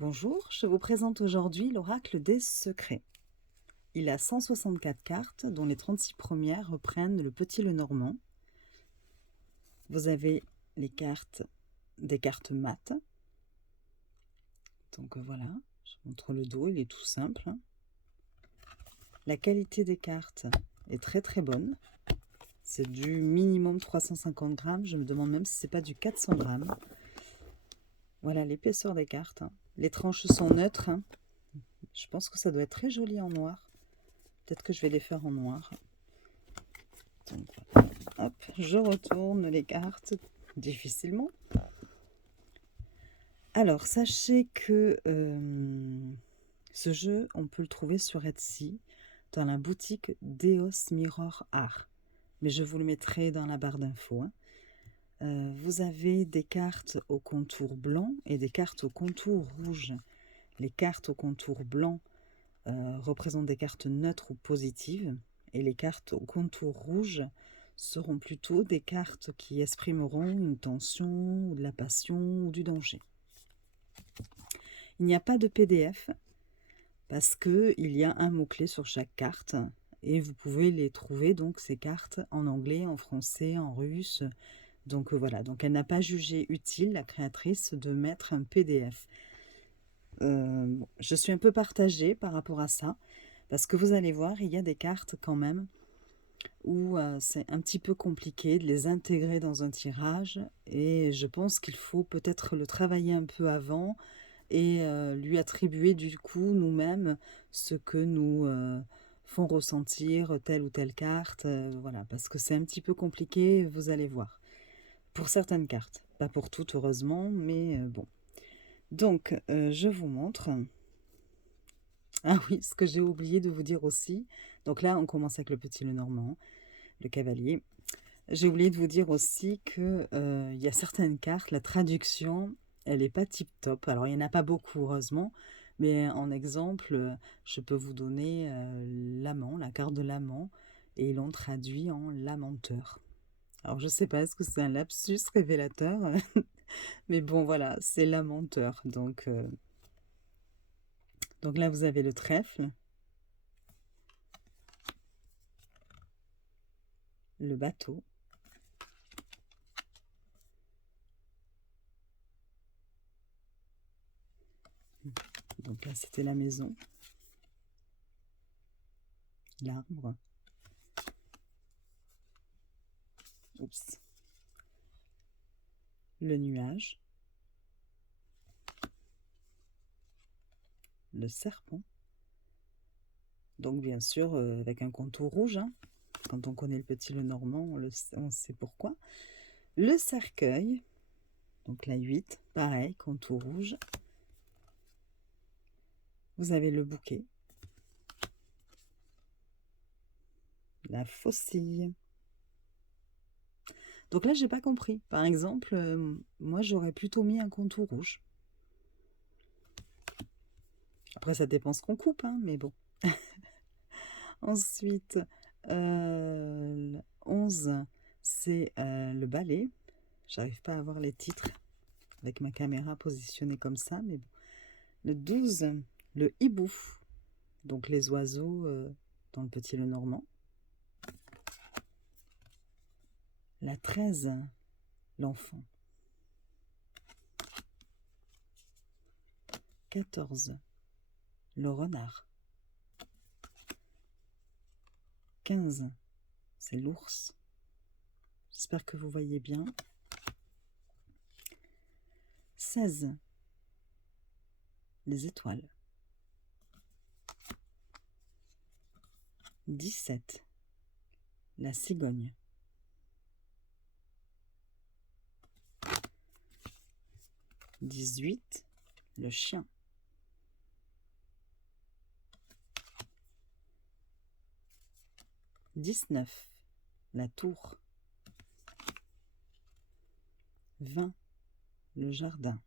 Bonjour, je vous présente aujourd'hui l'oracle des secrets. Il a 164 cartes, dont les 36 premières reprennent le Petit Lenormand. Vous avez les cartes, des cartes mat. Donc voilà, je vous montre le dos, il est tout simple. La qualité des cartes est très très bonne. C'est du minimum 350 grammes, je me demande même si c'est pas du 400 grammes. Voilà l'épaisseur des cartes. Les tranches sont neutres. Je pense que ça doit être très joli en noir. Peut-être que je vais les faire en noir. Donc, hop, je retourne les cartes difficilement. Alors, sachez que ce jeu, on peut le trouver sur Etsy, dans la boutique Deos Mirror Art. Mais je vous le mettrai dans la barre d'infos. Vous avez des cartes au contour blanc et des cartes au contour rouge. Les cartes au contour blanc représentent des cartes neutres ou positives. Et les cartes au contour rouge seront plutôt des cartes qui exprimeront une tension, ou de la passion, ou du danger. Il n'y a pas de PDF, parce qu'il y a un mot-clé sur chaque carte, et vous pouvez les trouver, donc ces cartes, en anglais, en français, en russe. Donc voilà, donc elle n'a pas jugé utile, la créatrice, de mettre un PDF. Je suis un peu partagée par rapport à ça, parce que vous allez voir, il y a des cartes quand même où c'est un petit peu compliqué de les intégrer dans un tirage, et je pense qu'il faut peut-être le travailler un peu avant et lui attribuer du coup nous-mêmes ce que nous font ressentir telle ou telle carte, voilà, parce que c'est un petit peu compliqué, vous allez voir, pour certaines cartes, pas pour toutes heureusement, mais bon. Donc je vous montre. Ah oui, ce que j'ai oublié de vous dire aussi, donc là on commence avec le Petit Lenormand, le cavalier. J'ai oublié de vous dire aussi que il y a certaines cartes, la traduction, elle n'est pas tip-top. Alors, il n'y en a pas beaucoup, heureusement, mais en exemple, je peux vous donner l'amant, la carte de l'amant, et ils l'ont traduit en lamenteur. Alors, je ne sais pas, est-ce que c'est un lapsus révélateur? Mais bon, voilà, c'est lamenteur. Donc là, vous avez le trèfle, le bateau, donc là, c'était la maison, l'arbre, oups, le nuage, le serpent. Donc bien sûr, avec un contour rouge, hein. Quand on connaît le Petit Lenormand, on sait pourquoi. Le cercueil, donc la 8, pareil, contour rouge. Vous avez le bouquet, la faucille. Donc là, j'ai pas compris. Par exemple, moi, j'aurais plutôt mis un contour rouge. Après, ça dépend ce qu'on coupe, hein, mais bon. Ensuite, 11, c'est le balai. J'arrive pas à voir les titres avec ma caméra positionnée comme ça, mais bon. Le 12, le hibou, donc les oiseaux dans le Petit Lenormand. La 13, l'enfant. 14, le renard. 15, c'est l'ours. J'espère que vous voyez bien. 16, les étoiles. 17, la cigogne. 18, le chien. 19, la tour. 20, le jardin.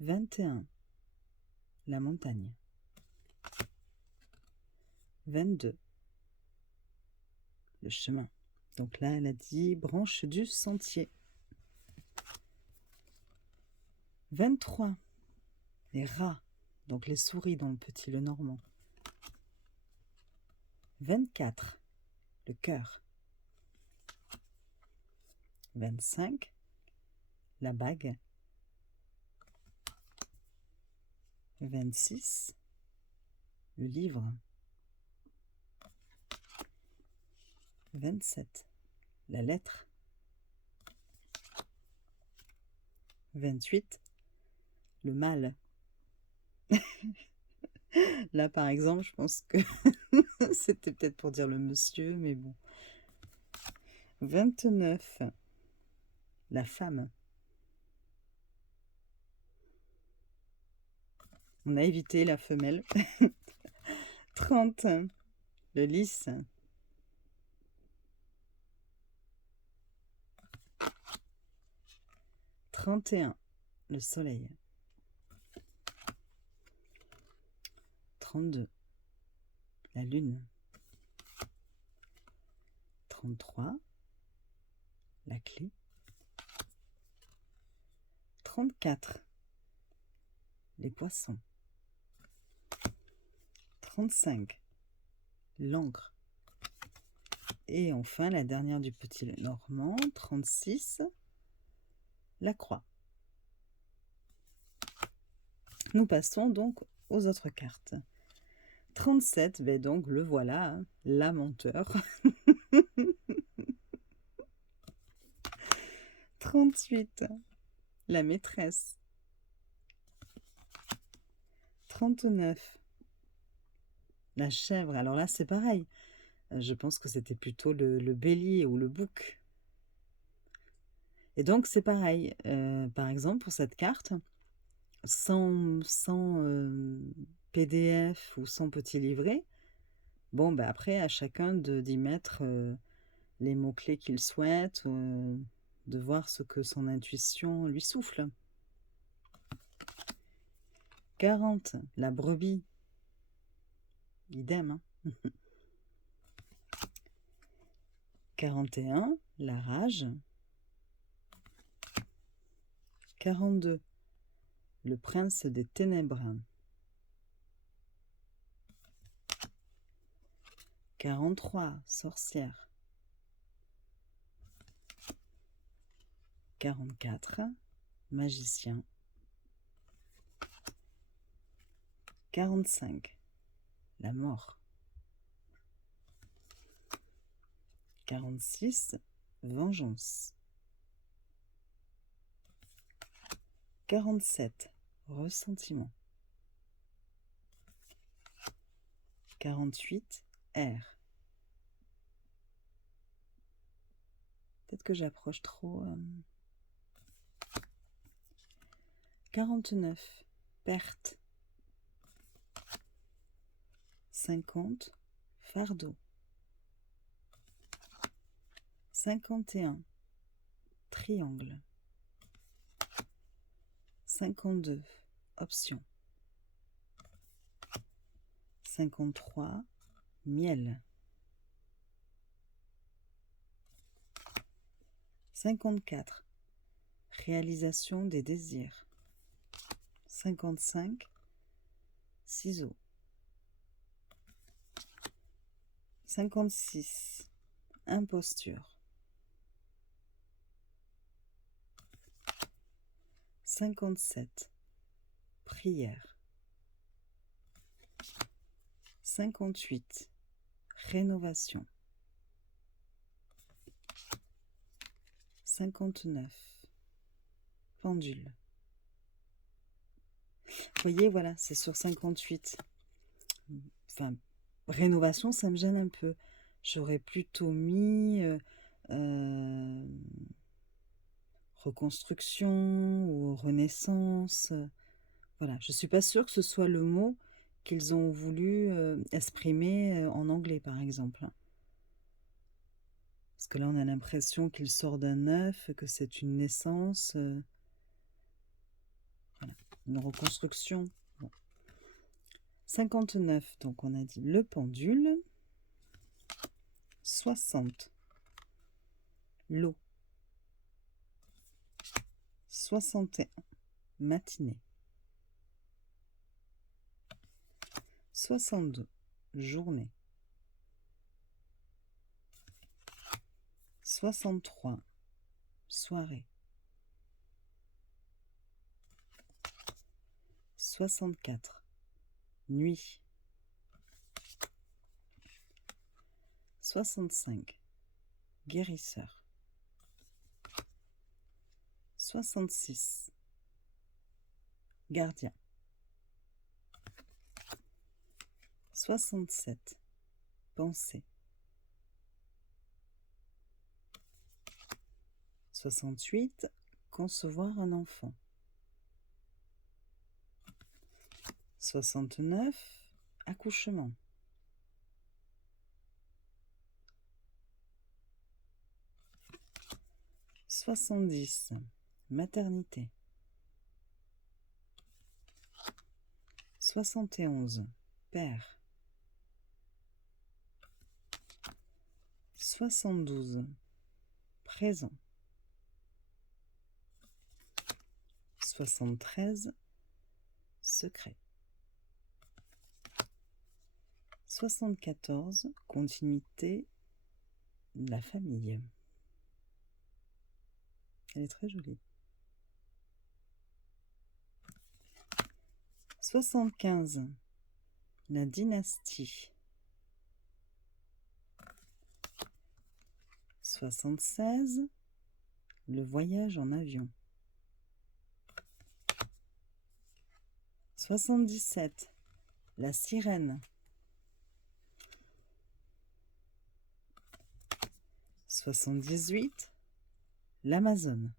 21, la montagne. 22, le chemin. Donc là, elle a dit branche du sentier. 23, les rats, donc les souris dans le petit le normand. 24, le cœur. 25, la bague. 26, le livre. 27, la lettre. 28, le mâle. Là, par exemple, je pense que c'était peut-être pour dire le monsieur, mais bon. 29, la femme. On a évité la femelle. 30, le lys. 31, le soleil. 32, la lune. 33, la clé. 34, les poissons. 35, l'encre. Et enfin, la dernière du petit normand, 36, la croix. Nous passons donc aux autres cartes. 37, ben donc le voilà, hein, la menteur. 38, la maîtresse. 39, la chèvre. Alors là, c'est pareil. Je pense que c'était plutôt le bélier ou le bouc. Et donc, c'est pareil. Par exemple, pour cette carte, sans PDF ou sans petit livret, bon, ben après, à chacun d'y mettre les mots-clés qu'il souhaite, de voir ce que son intuition lui souffle. 40, la brebis. Idem, hein. 41, la rage. 42, le prince des ténèbres. 43, sorcière. 44, magicien. 45, la mort. 46, vengeance. 47, ressentiment. 48, air. Peut-être que j'approche trop. 49, perte. 50, fardeau. 51, triangle. 52, option. 53, miel. 54, réalisation des désirs. 55, ciseaux. 56, imposture. 57, prière. 58, rénovation. 59, pendule. Vous voyez, voilà, c'est sur 58. Enfin, rénovation, ça me gêne un peu. J'aurais plutôt mis reconstruction ou renaissance. Voilà, je ne suis pas sûre que ce soit le mot qu'ils ont voulu exprimer en anglais, par exemple. Parce que là, on a l'impression qu'il sort d'un œuf, que c'est une naissance. Voilà, une reconstruction. Bon. 59, donc on a dit le pendule. 60, l'eau. 61, matinée. 62, journée. 63, soirée. 64, nuit. 65, guérisseur. 66, gardien. 67, pensée. 68, concevoir un enfant. 69, accouchement. 70, maternité. 71, père. 72, présent. 73, secret. 74, continuité de la famille. Elle est très jolie. 75, la dynastie. 76, le voyage en avion. 77, la sirène. 78, l'Amazone.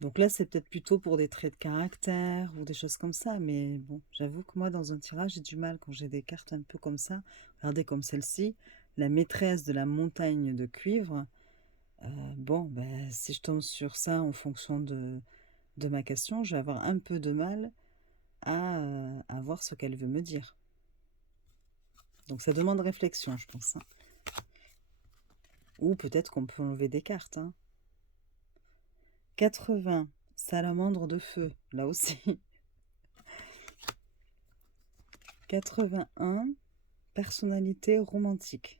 Donc là, c'est peut-être plutôt pour des traits de caractère ou des choses comme ça. Mais bon, j'avoue que moi, dans un tirage, j'ai du mal quand j'ai des cartes un peu comme ça. Regardez comme celle-ci, la maîtresse de la montagne de cuivre. Bon, ben, si je tombe sur ça en fonction de ma question, je vais avoir un peu de mal à voir ce qu'elle veut me dire. Donc ça demande réflexion, je pense. Hein. Ou peut-être qu'on peut enlever des cartes. Hein. 80, salamandre de feu, là aussi. 81, personnalité romantique.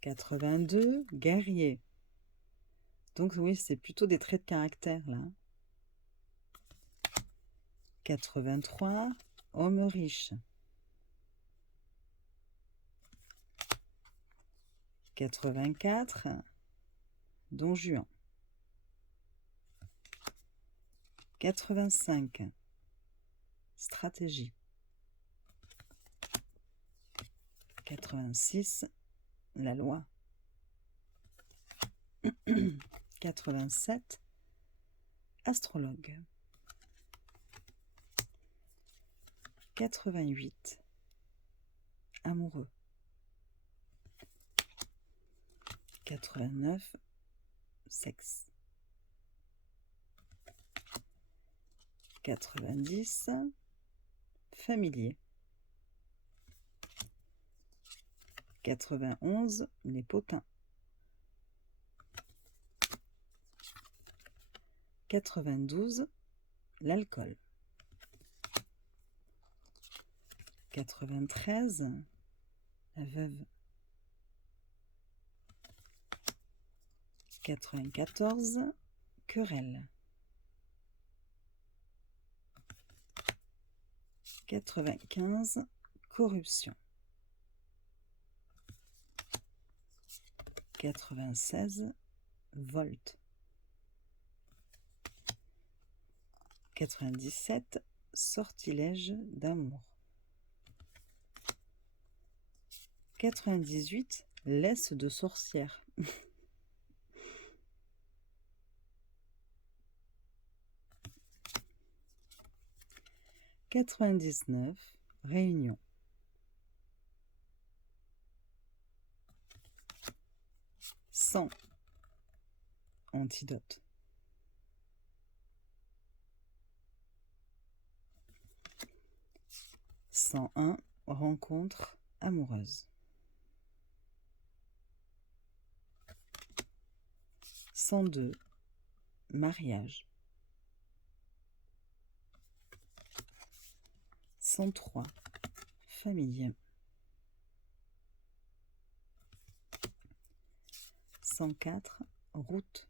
82, guerrier. Donc oui, c'est plutôt des traits de caractère, là. 83, homme riche. 84, Don Juan. 85, stratégie. 86, la loi. 87, astrologue. 88, amoureux. 89, sexe. 90, familier. 91, les potins. 92, l'alcool. 93, la veuve. 94, querelle. 95, corruption. 96, volte. 97, sortilège d'amour. 98, laisse de sorcière. 99, réunion. 100, antidote. 101, rencontre amoureuse. 102, mariage. 103, famille. 104, route.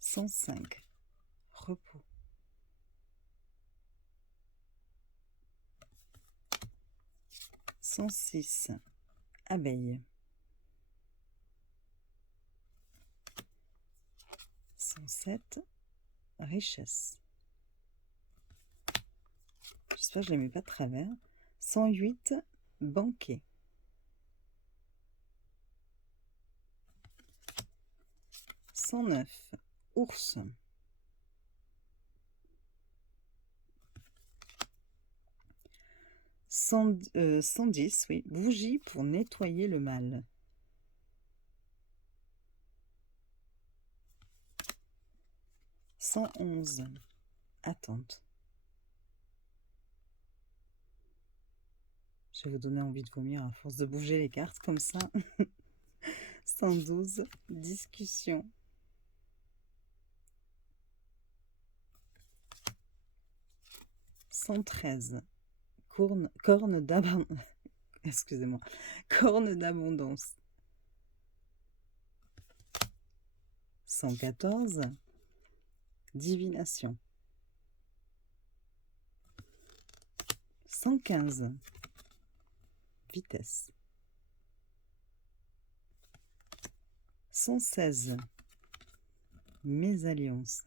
105, repos. 106, abeille. 107, richesse. J'espère que je ne les mets pas de travers. 108, banquet. 109, ours. 110, oui, bougie pour nettoyer le mal. 111, attente. Je vais vous donner envie de vomir à force de bouger les cartes comme ça. 112, discussion. 113, corne d'abondance. Excusez-moi. Corne d'abondance. 114, divination. 115, vitesse. 116, mésalliance.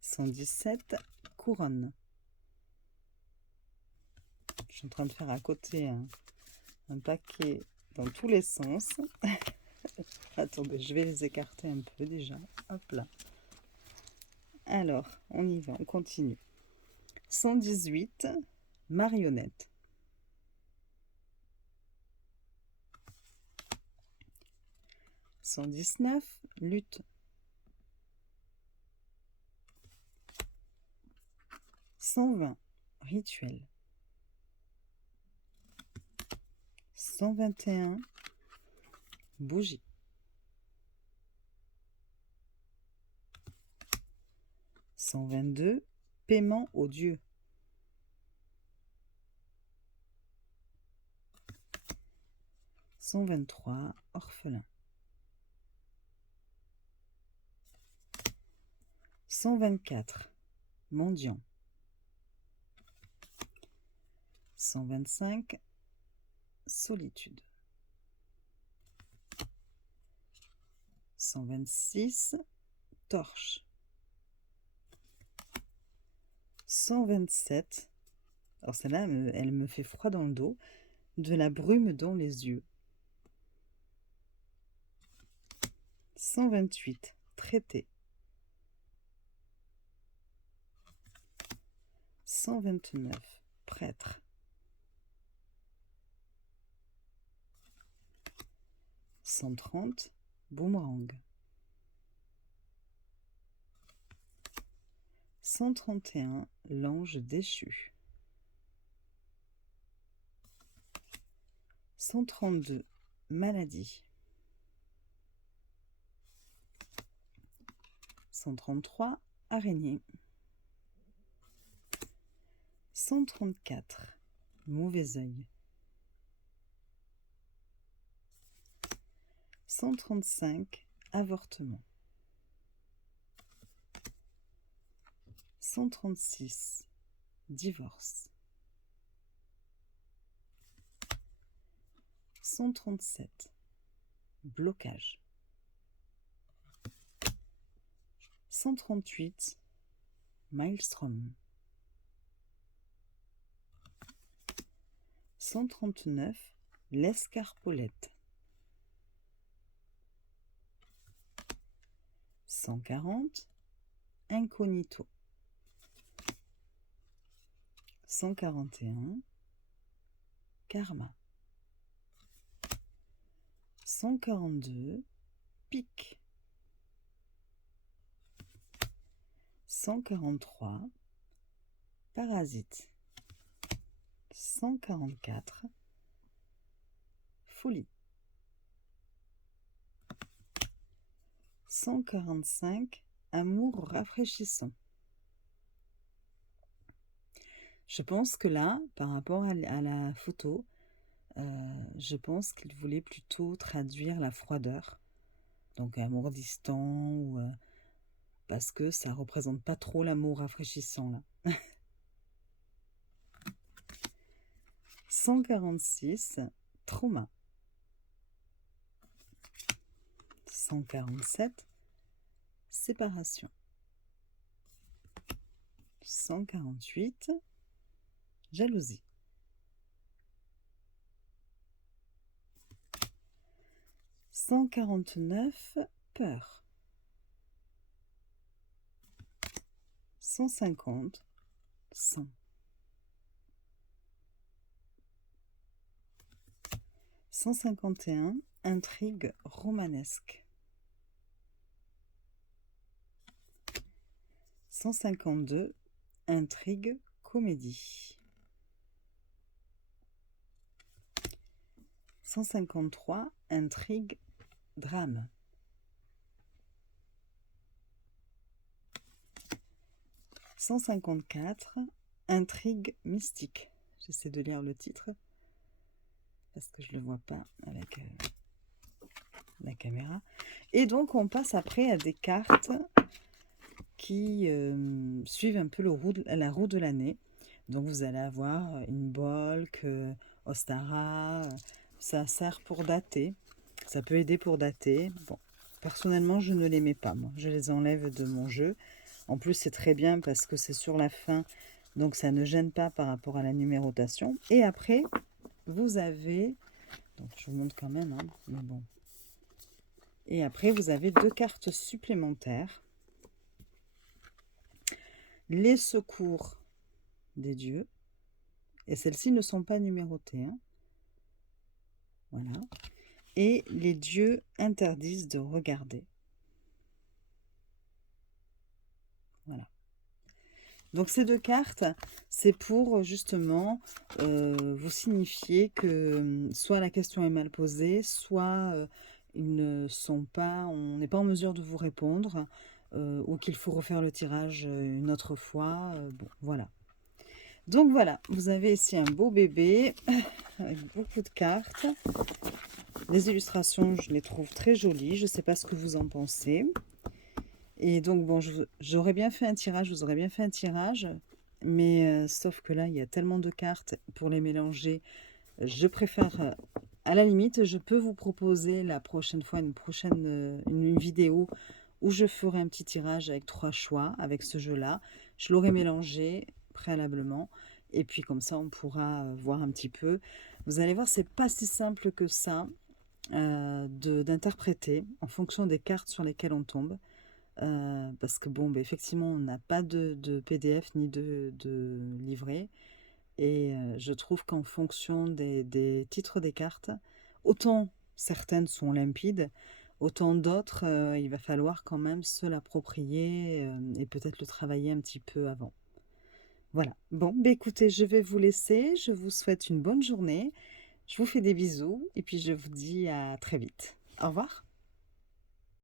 117, couronne. Je suis en train de faire à côté un paquet dans tous les sens. Attendez, je vais les écarter un peu déjà. Hop là. Alors, on y va, on continue. 118, marionnette. 119, lutte. 120, rituel. 121, bougie. 122, paiement aux dieux. 123, orphelin. 124, mendiant. 125, solitude. 126, torche. 127, alors celle-là, elle me fait froid dans le dos, de la brume dans les yeux. 128, traité. 129, prêtre. 130, boomerang. 131, l'ange déchu. 132, maladie. 133, araignée. 134, mauvais œil. 135, avortement. 136, divorce. 137, blocage. 138, maelstrom. 139, l'escarpolette. 140, incognito. 141, karma. 142, pique. 143, parasite. 144, folie. 145, amour rafraîchissant. Je pense que là, par rapport à la photo, je pense qu'il voulait plutôt traduire la froideur. Donc amour distant, ou, parce que ça représente pas trop l'amour rafraîchissant là. 146, trauma. 147, séparation. 148, jalousie. 149, peur. 150, sang. 151, intrigue romanesque. 152, intrigue comédie. 153, intrigue drame. 154, intrigue mystique. J'essaie de lire le titre parce que je ne le vois pas avec la caméra. Et donc on passe après à des cartes qui suivent un peu la roue de l'année. Donc vous allez avoir une Bolk, Ostara, ça sert pour dater. Ça peut aider pour dater. Bon, personnellement, je ne les mets pas, moi. Je les enlève de mon jeu. En plus, c'est très bien parce que c'est sur la fin, donc ça ne gêne pas par rapport à la numérotation. Et après, vous avez... Donc, je vous montre quand même, hein, mais bon. Et après, vous avez 2 cartes supplémentaires. Les secours des dieux. Et celles-ci ne sont pas numérotées, hein. Voilà. Et les dieux interdisent de regarder. Voilà. Donc ces 2 cartes, c'est pour justement vous signifier que soit la question est mal posée, soit ils ne sont pas, on n'est pas en mesure de vous répondre, ou qu'il faut refaire le tirage une autre fois. Bon, voilà. Donc voilà, vous avez ici un beau bébé avec beaucoup de cartes. Les illustrations, je les trouve très jolies. Je ne sais pas ce que vous en pensez. Et donc, bon, j'aurais bien fait un tirage, vous aurez bien fait un tirage. Mais sauf que là, il y a tellement de cartes pour les mélanger. Je préfère, à la limite, je peux vous proposer la prochaine fois une vidéo où je ferai un petit tirage avec 3 choix, avec ce jeu-là. Je l'aurai mélangé préalablement. Et puis comme ça, on pourra voir un petit peu. Vous allez voir, c'est pas si simple que ça d'interpréter en fonction des cartes sur lesquelles on tombe. Parce que bon, effectivement, on n'a pas de PDF ni de livret. Et je trouve qu'en fonction des titres des cartes, autant certaines sont limpides, autant d'autres, il va falloir quand même se l'approprier et peut-être le travailler un petit peu avant. Voilà. Bon, écoutez, je vais vous laisser. Je vous souhaite une bonne journée. Je vous fais des bisous et puis je vous dis à très vite. Au revoir.